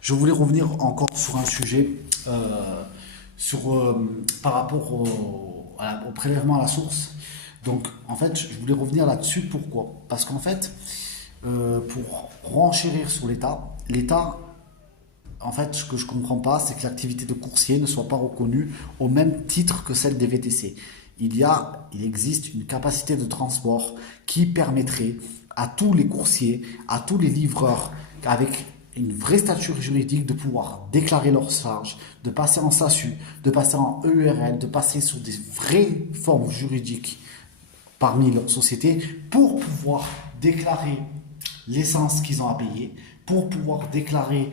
Je voulais revenir encore sur un sujet par rapport au prélèvement à la source. Donc, en fait, je voulais revenir là-dessus. Pourquoi? Parce qu'en fait, pour renchérir sur l'État, en fait, ce que je comprends pas, c'est que l'activité de coursier ne soit pas reconnue au même titre que celle des VTC. Il existe une capacité de transport qui permettrait à tous les coursiers, à tous les livreurs, avec une vraie stature juridique, de pouvoir déclarer leurs charges, de passer en SASU, de passer en EURL, de passer sur des vraies formes juridiques parmi leurs sociétés pour pouvoir déclarer l'essence qu'ils ont à payer, pour pouvoir déclarer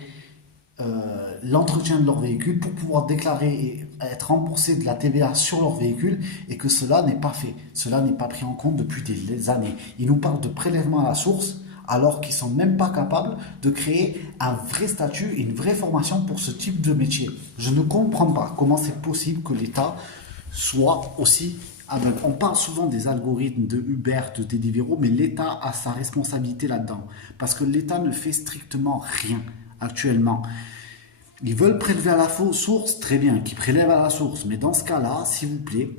l'entretien de leur véhicule, pour pouvoir déclarer et être remboursé de la TVA sur leur véhicule, et que cela n'est pas fait. Cela n'est pas pris en compte depuis des années. Ils nous parlent de prélèvement à la source alors qu'ils ne sont même pas capables de créer un vrai statut et une vraie formation pour ce type de métier. Je ne comprends pas comment c'est possible que l'État soit aussi aveugle. On parle souvent des algorithmes de Uber, de Deliveroo, mais l'État a sa responsabilité là-dedans. Parce que l'État ne fait strictement rien actuellement. Ils veulent prélever à la source, très bien, qu'ils prélèvent à la source. Mais dans ce cas-là, s'il vous plaît,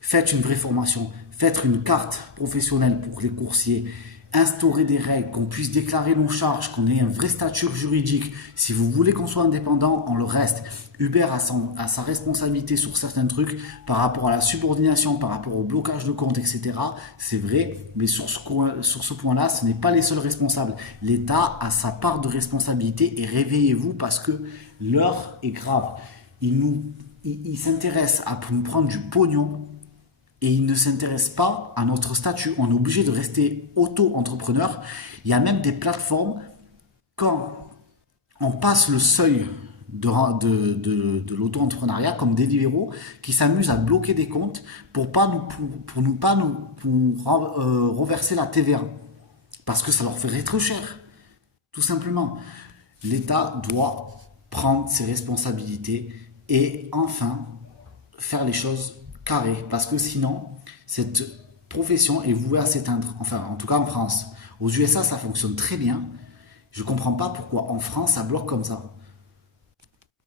faites une vraie formation. Faites une carte professionnelle pour les coursiers. Instaurez des règles, qu'on puisse déclarer nos charges, qu'on ait un vrai statut juridique. Si vous voulez qu'on soit indépendant, on le reste. Uber a sa responsabilité sur certains trucs par rapport à la subordination, par rapport au blocage de compte, etc. C'est vrai, mais sur ce point-là, ce n'est pas les seuls responsables. L'État a sa part de responsabilité et réveillez-vous parce que l'heure est grave. Il s'intéresse à nous prendre du pognon et il ne s'intéresse pas à notre statut. On est obligé de rester auto-entrepreneur. Il y a même des plateformes, quand on passe le seuil de l'auto-entrepreneuriat, comme Deliveroo, qui s'amusent à bloquer des comptes pour reverser la TVA. Parce que ça leur ferait trop cher. Tout simplement. L'État doit prendre ses responsabilités et enfin faire les choses carrées. Parce que sinon, cette profession est vouée à s'éteindre. Enfin, en tout cas en France. Aux USA, ça fonctionne très bien. Je ne comprends pas pourquoi en France, ça bloque comme ça.